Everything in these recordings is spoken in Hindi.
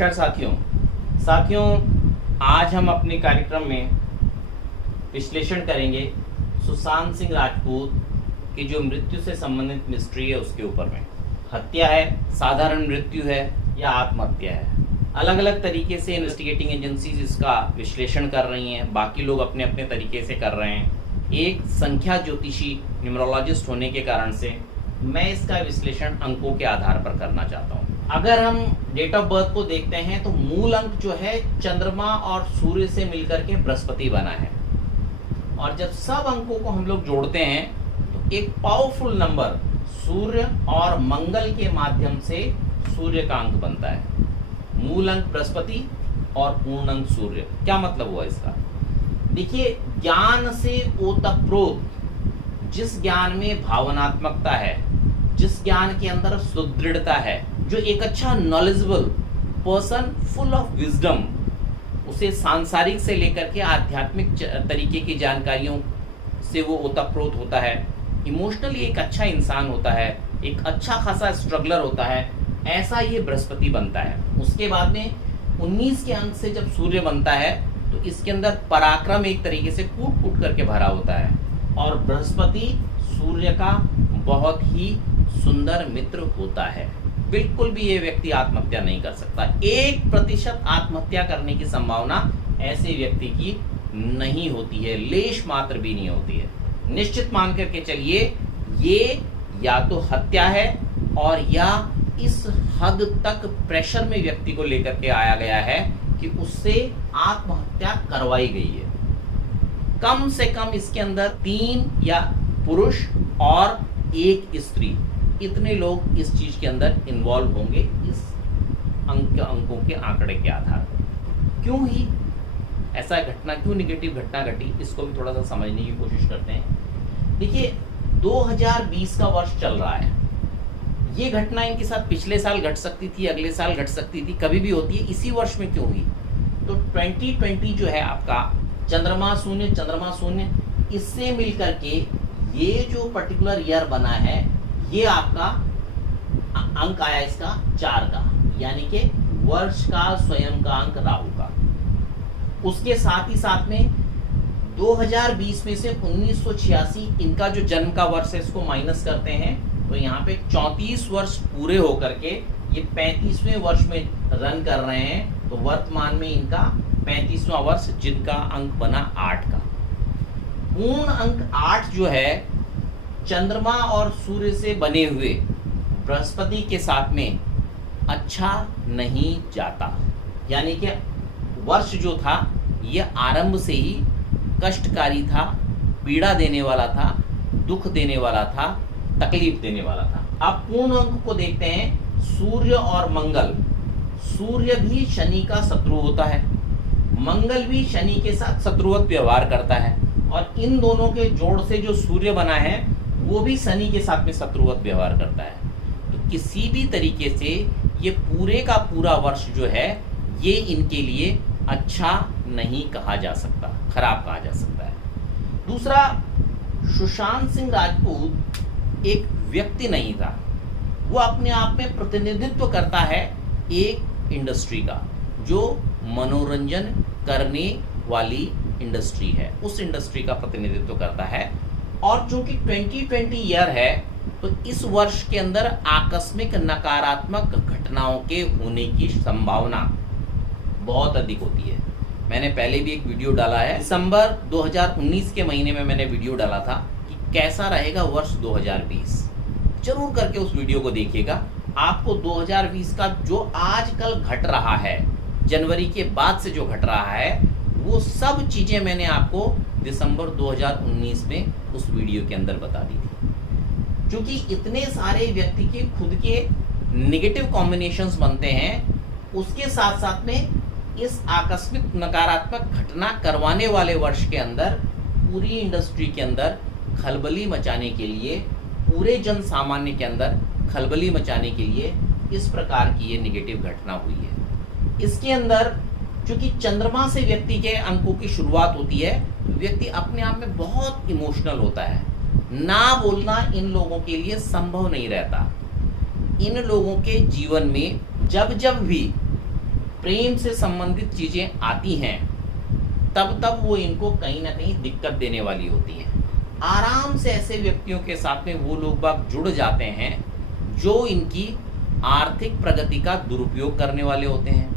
नमस्कार साथियों, आज हम अपने कार्यक्रम में विश्लेषण करेंगे सुशांत सिंह राजपूत की जो मृत्यु से संबंधित मिस्ट्री है उसके ऊपर में। हत्या है, साधारण मृत्यु है या आत्महत्या है, अलग अलग तरीके से इन्वेस्टिगेटिंग एजेंसीज इसका विश्लेषण कर रही हैं, बाकी लोग अपने अपने तरीके से कर रहे हैं। एक संख्या ज्योतिषी न्यूमरोलॉजिस्ट होने के कारण से मैं इसका विश्लेषण अंकों के आधार पर करना चाहता हूँ। अगर हम डेट ऑफ बर्थ को देखते हैं तो मूल अंक जो है चंद्रमा और सूर्य से मिलकर के बृहस्पति बना है, और जब सब अंकों को हम लोग जोड़ते हैं तो एक पावरफुल नंबर सूर्य और मंगल के माध्यम से सूर्य का अंक बनता है। मूल अंक बृहस्पति और पूर्ण अंक सूर्य। क्या मतलब हुआ इसका? देखिए, ज्ञान से ओतप्रोत, जिस ज्ञान में भावनात्मकता है, जिस ज्ञान के अंदर सुदृढ़ता है, जो एक अच्छा knowledgeable person full of wisdom, उसे सांसारिक से लेकर के आध्यात्मिक तरीके की जानकारियों से वो ओतप्रोत होता है, इमोशनली एक अच्छा इंसान होता है, एक अच्छा खासा स्ट्रगलर होता है, ऐसा ये बृहस्पति बनता है। उसके बाद में 19 के अंक से जब सूर्य बनता है तो इसके अंदर पराक्रम एक तरीके से कूट कूट करके भरा होता है, और बृहस्पति सूर्य का बहुत ही सुंदर मित्र होता है। बिल्कुल भी ये व्यक्ति आत्महत्या नहीं कर सकता। 1% आत्महत्या करने की संभावना ऐसे व्यक्ति की नहीं होती है, लेश मात्र भी नहीं होती है। निश्चित मान करके चलिए, ये या तो हत्या है और या इस हद तक प्रेशर में व्यक्ति को लेकर के आया गया है कि उससे आत्महत्या करवाई गई है। कम से कम इसके अंदर 3 या पुरुष और 1 स्त्री, इतने लोग इस चीज के अंदर इन्वॉल्व होंगे इस अंकों के आंकड़े के आधार पर। क्यों ही ऐसा घटना, क्यों निगेटिव घटना घटी, इसको भी थोड़ा सा समझने की कोशिश करते हैं। देखिए, 2020 का वर्ष चल रहा है। ये घटना इनके साथ पिछले साल घट सकती थी, अगले साल घट सकती थी, कभी भी होती है। इसी वर्ष में क्यों हुई? तो 2020 जो है आपका चंद्रमा शून्य, इससे मिलकर के ये जो पर्टिकुलर ईयर बना है, ये आपका अंक आया इसका 4 का, यानी कि वर्ष का स्वयं का अंक राहु का। उसके साथ ही साथ में 2020 में से 1986 इनका जो जन्म का वर्ष है इसको माइनस करते हैं तो यहाँ पे 34 वर्ष पूरे होकर के ये 35वें वर्ष में रन कर रहे हैं। तो वर्तमान में इनका 35वां वर्ष, जिनका अंक बना 8 का। पूर्ण अंक 8 जो है चंद्रमा और सूर्य से बने हुए बृहस्पति के साथ में अच्छा नहीं जाता, यानी कि वर्ष जो था यह आरंभ से ही कष्टकारी था, पीड़ा देने वाला था, दुख देने वाला था, तकलीफ देने वाला था। अब पूर्ण अंक को देखते हैं, सूर्य और मंगल। सूर्य भी शनि का शत्रु होता है, मंगल भी शनि के साथ शत्रुवत व्यवहार करता है, और इन दोनों के जोड़ से जो सूर्य बना है वो भी शनि के साथ में शत्रुवत व्यवहार करता है। तो किसी भी तरीके से ये पूरे का पूरा वर्ष जो है ये इनके लिए अच्छा नहीं कहा जा सकता, खराब कहा जा सकता है। दूसरा, सुशांत सिंह राजपूत एक व्यक्ति नहीं था, वो अपने आप में प्रतिनिधित्व करता है एक इंडस्ट्री का, जो मनोरंजन करने वाली इंडस्ट्री है, उस इंडस्ट्री का प्रतिनिधित्व करता है। और चूंकि 2020 ईयर है तो इस वर्ष के अंदर आकस्मिक नकारात्मक घटनाओं के होने की संभावना बहुत अधिक होती है। मैंने पहले भी एक वीडियो डाला है, दिसंबर 2019 के महीने में मैंने वीडियो डाला था कि कैसा रहेगा वर्ष 2020। जरूर करके उस वीडियो को देखिएगा। आपको 2020 का जो आजकल घट रहा है, जनवरी के बाद से जो घट रहा है, वो सब चीजें मैंने आपको दिसंबर 2019 में उस वीडियो के अंदर बता दी थी। क्योंकि इतने सारे व्यक्ति के खुद के नेगेटिव कॉम्बिनेशंस बनते हैं, उसके साथ साथ में इस आकस्मिक नकारात्मक घटना करवाने वाले वर्ष के अंदर पूरी इंडस्ट्री के अंदर खलबली मचाने के लिए, पूरे जन सामान्य के अंदर खलबली मचाने के लिए इस प्रकार की ये नेगेटिव घटना हुई है। इसके अंदर क्योंकि चंद्रमा से व्यक्ति के अंकों की शुरुआत होती है, व्यक्ति अपने आप में बहुत इमोशनल होता है। ना बोलना इन लोगों के लिए संभव नहीं रहता। इन लोगों के जीवन में जब जब भी प्रेम से संबंधित चीजें आती हैं तब वो इनको कहीं ना कहीं दिक्कत देने वाली होती हैं। आराम से ऐसे व्यक्तियों के साथ में वो लोग बाग जुड़ जाते हैं जो इनकी आर्थिक प्रगति का दुरुपयोग करने वाले होते हैं,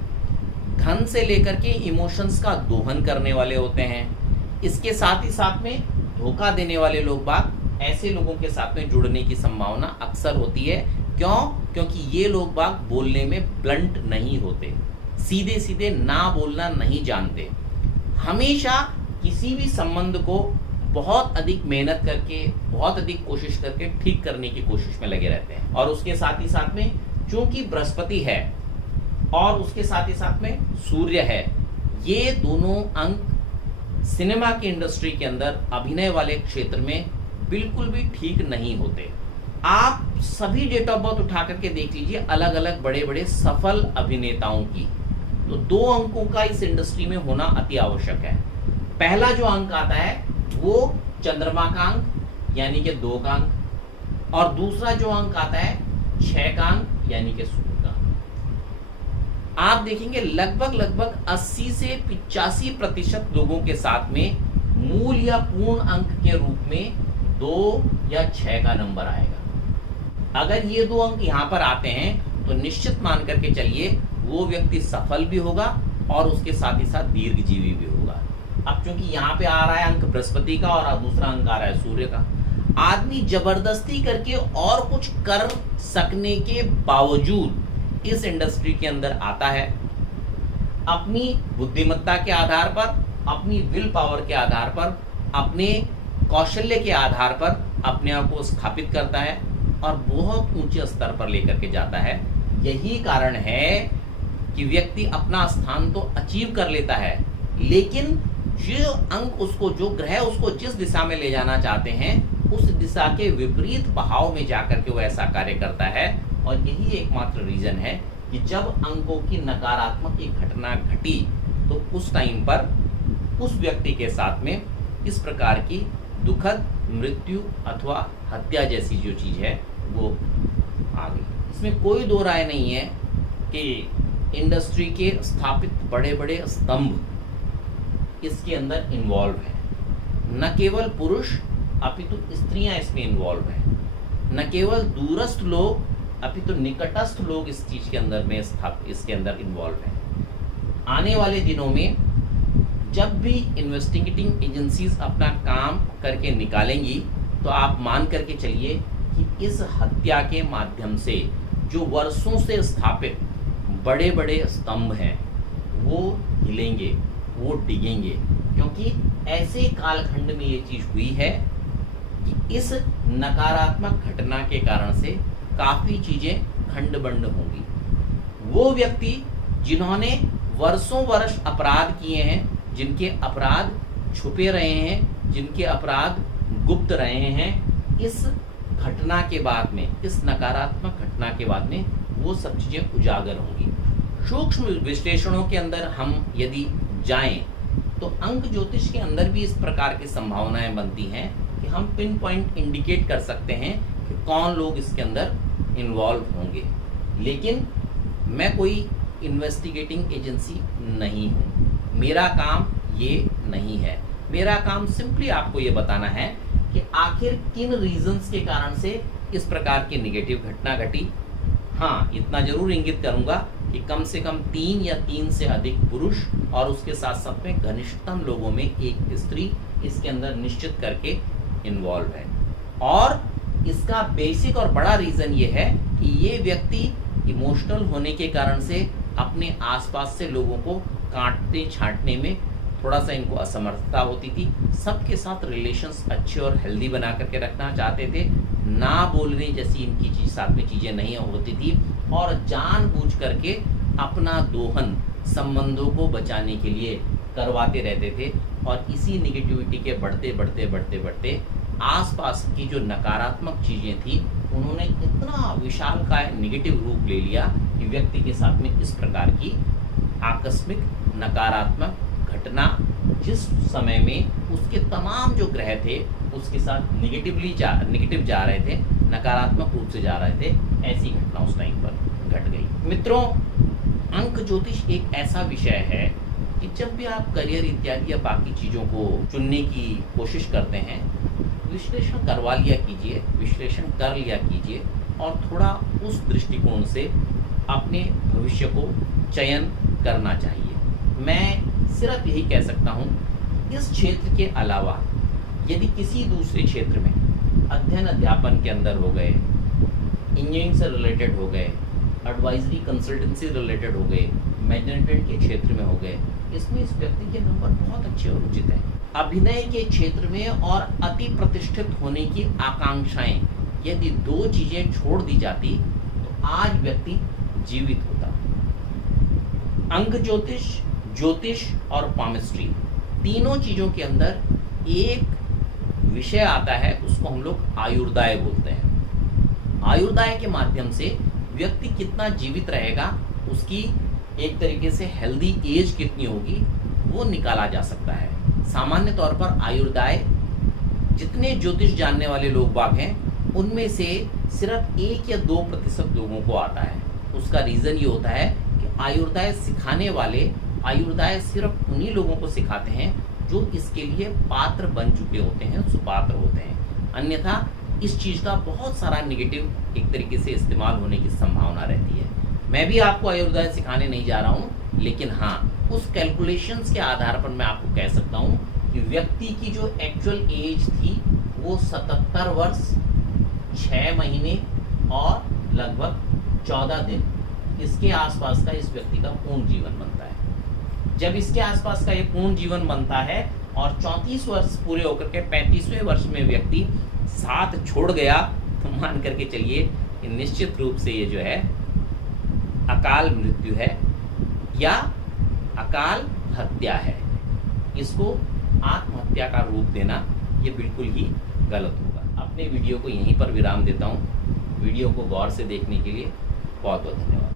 धन से लेकर के इमोशंस का दोहन करने वाले होते हैं। इसके साथ ही साथ में धोखा देने वाले लोग बाग ऐसे लोगों के साथ में जुड़ने की संभावना अक्सर होती है। क्यों? क्योंकि ये लोग बाग बोलने में ब्लंट नहीं होते, सीधे सीधे ना बोलना नहीं जानते, हमेशा किसी भी संबंध को बहुत अधिक मेहनत करके, बहुत अधिक कोशिश करके ठीक करने की कोशिश में लगे रहते हैं। और उसके साथ ही साथ में चूंकि बृहस्पति है और उसके साथ ही साथ में सूर्य है, ये दोनों अंक सिनेमा की इंडस्ट्री के अंदर अभिनय वाले क्षेत्र में बिल्कुल भी ठीक नहीं होते। आप सभी डेट ऑफ बर्थ उठा करके देख लीजिए अलग अलग बड़े बड़े सफल अभिनेताओं की, तो 2 अंकों का इस इंडस्ट्री में होना अति आवश्यक है। पहला जो अंक आता है वो चंद्रमा का अंक यानी कि 2 का अंक, और दूसरा जो अंक आता है 6 का अंक यानी कि सूर्य का। आप देखेंगे लगभग 80 से 85% लोगों के साथ में मूल या पूर्ण अंक के रूप में 2 या 6 का नंबर आएगा। अगर ये 2 अंक यहां पर आते हैं तो निश्चित मान करके चलिए वो व्यक्ति सफल भी होगा और उसके साथ ही साथ दीर्घजीवी भी होगा। अब चूंकि यहाँ पे आ रहा है अंक बृहस्पति का और दूसरा अंक आ रहा है सूर्य का, आदमी जबरदस्ती करके और कुछ कर सकने के बावजूद इस इंडस्ट्री के अंदर आता है, अपनी बुद्धिमत्ता के आधार पर, अपनी विल पावर के आधार पर, अपने कौशल्य के आधार पर अपने आप को स्थापित करता है और बहुत ऊंचे स्तर पर लेकर के जाता है। यही कारण है कि व्यक्ति अपना स्थान तो अचीव कर लेता है, लेकिन जो अंक उसको, जो ग्रह उसको जिस दिशा में ले जाना चाहते हैं उस दिशा के विपरीत बहाव में जाकर के वो ऐसा कार्य करता है। और यही एकमात्र रीजन है कि जब अंकों की नकारात्मक एक घटना घटी तो उस टाइम पर उस व्यक्ति के साथ में इस प्रकार की दुखद मृत्यु अथवा हत्या जैसी जो चीज है वो आ गई। इसमें कोई दो राय नहीं है कि इंडस्ट्री के स्थापित बड़े बड़े स्तंभ इसके अंदर इन्वॉल्व है। न केवल पुरुष अपितु स्त्रियां इसमें इन्वॉल्व है, न केवल दूरस्थ लोग अपितु निकटस्थ लोग इस चीज के अंदर में इसके अंदर इन्वॉल्व है। आने वाले दिनों में जब भी इन्वेस्टिगेटिंग एजेंसीज अपना काम करके निकालेंगी तो आप मान करके चलिए कि इस हत्या के माध्यम से जो वर्षों से स्थापित बड़े बड़े स्तंभ हैं वो हिलेंगे, वो डिगेंगे, क्योंकि ऐसे कालखंड में ये चीज हुई है कि इस नकारात्मक घटना के कारण से काफी चीजें खंड-बंड होंगी। वो व्यक्ति जिन्होंने वर्षों वर्ष अपराध किए हैं, जिनके अपराध छुपे रहे हैं, जिनके अपराध गुप्त रहे हैं, इस घटना के बाद में, इस नकारात्मक घटना के बाद में वो सब चीजें उजागर होंगी। सूक्ष्म विश्लेषणों के अंदर हम यदि जाएं तो अंक ज्योतिष के अंदर भी इस प्रकार की संभावनाएं बनती हैं कि हम पिन पॉइंट इंडिकेट कर सकते हैं कि कौन लोग इसके अंदर इन्वॉल्व होंगे। लेकिन मैं कोई इन्वेस्टिगेटिंग एजेंसी नहीं हूँ, मेरा काम ये नहीं है। मेरा काम सिंपली आपको ये बताना है कि आखिर किन रीजंस के कारण से इस प्रकार की नेगेटिव घटना घटी। हाँ, इतना जरूर इंगित करूंगा कि कम से कम 3 या 3 से अधिक पुरुष और उसके साथ साथ में घनिष्ठतम लोगों में एक स्त्री इसके अंदर निश्चित करके इन्वॉल्व है। और इसका बेसिक और बड़ा रीजन ये है कि ये व्यक्ति इमोशनल होने के कारण से अपने आसपास से लोगों को काटने छांटने में थोड़ा सा इनको असमर्थता होती थी। सबके साथ रिलेशंस अच्छे और हेल्दी बना करके रखना चाहते थे, ना बोलने जैसी इनकी चीज साथ में चीजें नहीं होती थी और जानबूझ करके अपना दोहन संबंधों को बचाने के लिए करवाते रहते थे। और इसी निगेटिविटी के बढ़ते आसपास की जो नकारात्मक चीजें थी उन्होंने इतना विशाल का नेगेटिव रूप ले लिया कि व्यक्ति के साथ में इस प्रकार की आकस्मिक नकारात्मक घटना, जिस समय में उसके तमाम जो ग्रह थे उसके साथ निगेटिव जा रहे थे, नकारात्मक रूप से जा रहे थे, ऐसी घटना उस टाइम पर घट गई। मित्रों, अंक ज्योतिष एक ऐसा विषय है कि जब भी आप करियर इत्यादि या बाकी चीज़ों को चुनने की कोशिश करते हैं, विश्लेषण करवा लिया कीजिए, विश्लेषण कर लिया कीजिए और थोड़ा उस दृष्टिकोण से अपने भविष्य को चयन करना चाहिए। मैं सिर्फ यही कह सकता हूँ, इस क्षेत्र के अलावा यदि किसी दूसरे क्षेत्र में अध्ययन अध्यापन के अंदर हो गए, इंजीनियरिंग से रिलेटेड हो गए, एडवाइजरी कंसल्टेंसी रिलेटेड हो गए, मैनेजमेंट के क्षेत्र में हो गए, इसमें इस व्यक्ति के नंबर बहुत अच्छे और उचित हैं। अभिनय के क्षेत्र में और अति प्रतिष्ठित होने की आकांक्षाएं यदि दो चीजें छोड़ दी जाती तो आज व्यक्ति जीवित होता। अंक ज्योतिष, ज्योतिष और पामिस्ट्री, तीनों चीजों के अंदर एक विषय आता है, उसको हम लोग आयुर्दाय बोलते हैं। आयुर्दाय के माध्यम से व्यक्ति कितना जीवित रहेगा, उसकी एक तरीके से हेल्दी एज कितनी होगी, वो निकाला जा सकता है। सामान्य तौर पर आयुर्दाय जितने ज्योतिष जानने वाले लोग बाग हैं, उनमें से सिर्फ 1 या 2% लोगों को आता है। उसका रीज़न ये होता है कि आयुर्दाय सिखाने वाले आयुर्दाय सिर्फ उन्हीं लोगों को सिखाते हैं जो इसके लिए पात्र बन चुके होते हैं, सुपात्र होते हैं। अन्यथा इस चीज़ का बहुत सारा नेगेटिव एक तरीके से इस्तेमाल होने की संभावना रहती है। मैं भी आपको आयुर्दाय सिखाने नहीं जा रहा हूँ, लेकिन हाँ, उस कैलकुलेशंस के आधार पर मैं आपको कह सकता हूँ कि व्यक्ति की जो एक्चुअल एज थी वो 77 वर्ष 6 महीने और लगभग 14 दिन, इसके आसपास का इस व्यक्ति का पूर्ण जीवन बनता है। जब इसके आसपास का ये पूर्ण जीवन बनता है और 34 वर्ष पूरे होकर के 35वें वर्ष में व्यक्ति साथ छोड़ गया, तो मान करके चलिए निश्चित रूप से ये जो है अकाल मृत्यु है या अकाल हत्या है। इसको आत्महत्या का रूप देना ये बिल्कुल ही गलत होगा। अपने वीडियो को यहीं पर विराम देता हूँ। वीडियो को गौर से देखने के लिए बहुत बहुत धन्यवाद।